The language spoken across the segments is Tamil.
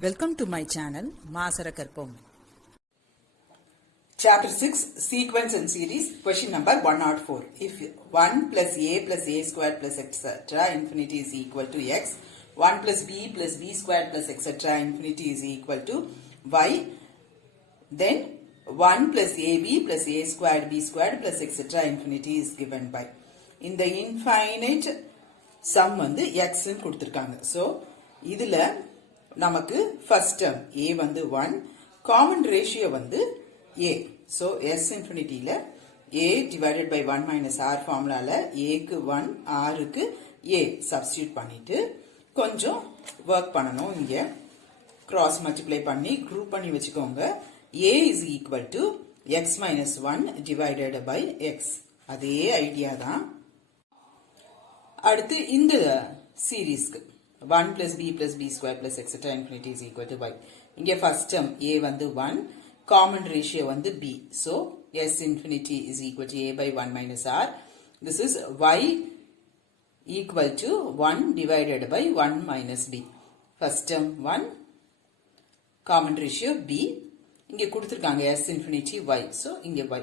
Welcome to my channel, Maasarakarpom. Chapter 6, Sequence and Series, question number 104. If 1 plus a squared plus etc. infinity is equal to x, 1 plus b squared plus etc. infinity is equal to y, then 1 plus ab plus a squared b squared plus etc. infinity is given by. In the infinite sum வந்து x ன்னு கொடுத்திருக்காங்க. So, இதுல நமக்கு first term a வந்து 1, common ratio வந்து a. So, s infinity ல a divided by 1 minus r formulaல a க்கு 1, r க்கு a substitute பண்ணிட்டு கொஞ்சம் work பண்ணணும். இங்க cross multiply பண்ணி group பண்ணி வச்சுக்கோங்க. a is equal to x minus 1 divided by x. அதே ஐடியா தான். அடுத்து இந்த சீரீஸ்க்கு 1 plus b square plus etc. infinity is equal to y. இங்க first term a வந்து 1, common ratio வந்து b. So, s infinity is equal to a by 1 minus r. This is y equal to 1 divided by 1 minus b. First term 1, common ratio b. இங்க கொடுத்திருக்காங்க s infinity y. So, இங்க y.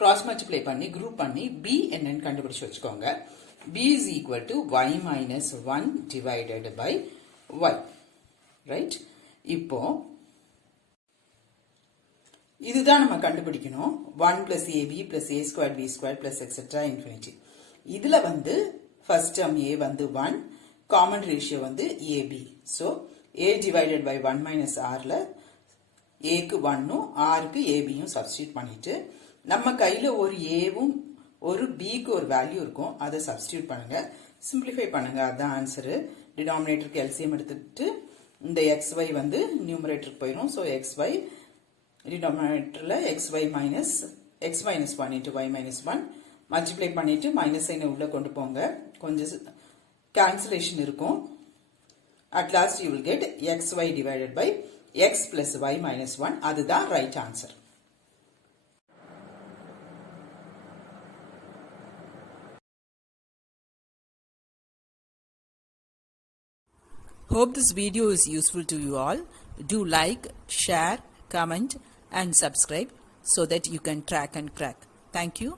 Cross multiply பண்ணி group பண்ணி b என்னன்னு கண்டுபிடிச்சு வச்சுக்கோங்க. b is equal to y minus 1 divided by y. Right? இப்போ இதுதான் நம்ம கண்டுபிடிக்கணும். 1 plus ab plus a squared b squared plus etc. infinity. இதுல வந்து first term a வந்து 1, common ratio வந்து ab. So, a divided by 1 minus r ல a க்கு 1 r க்கு ab யும் substitute பண்ணிட்டு நம்ம கையில ஒரு a வும் ஒரு b க்கு ஒரு வேல்யூ இருக்கும். அதை சப்ஸ்டிட்யூட் பண்ணுங்க. சிம்பிளிஃபை பண்ணுங்க. அதான் ஆன்சர். டினாமினேட்டருக்கு எல்சிஎம் எடுத்துட்டு இந்த xy வந்து நியூமரேட்டருக்கு போயிடும். ஸோ xy டினாமினேட்டரில் xy minus x minus 1 into y minus 1 multiply பண்ணிட்டு மைனஸ் சைனை உள்ள கொண்டு போங்க. கொஞ்சம் கேன்சலேஷன் இருக்கும். At last you will get xy divided by x plus y minus 1. அதுதான் right answer. Hope this video is useful to you all. Do like, share, comment and subscribe so that you can track and crack. Thank you.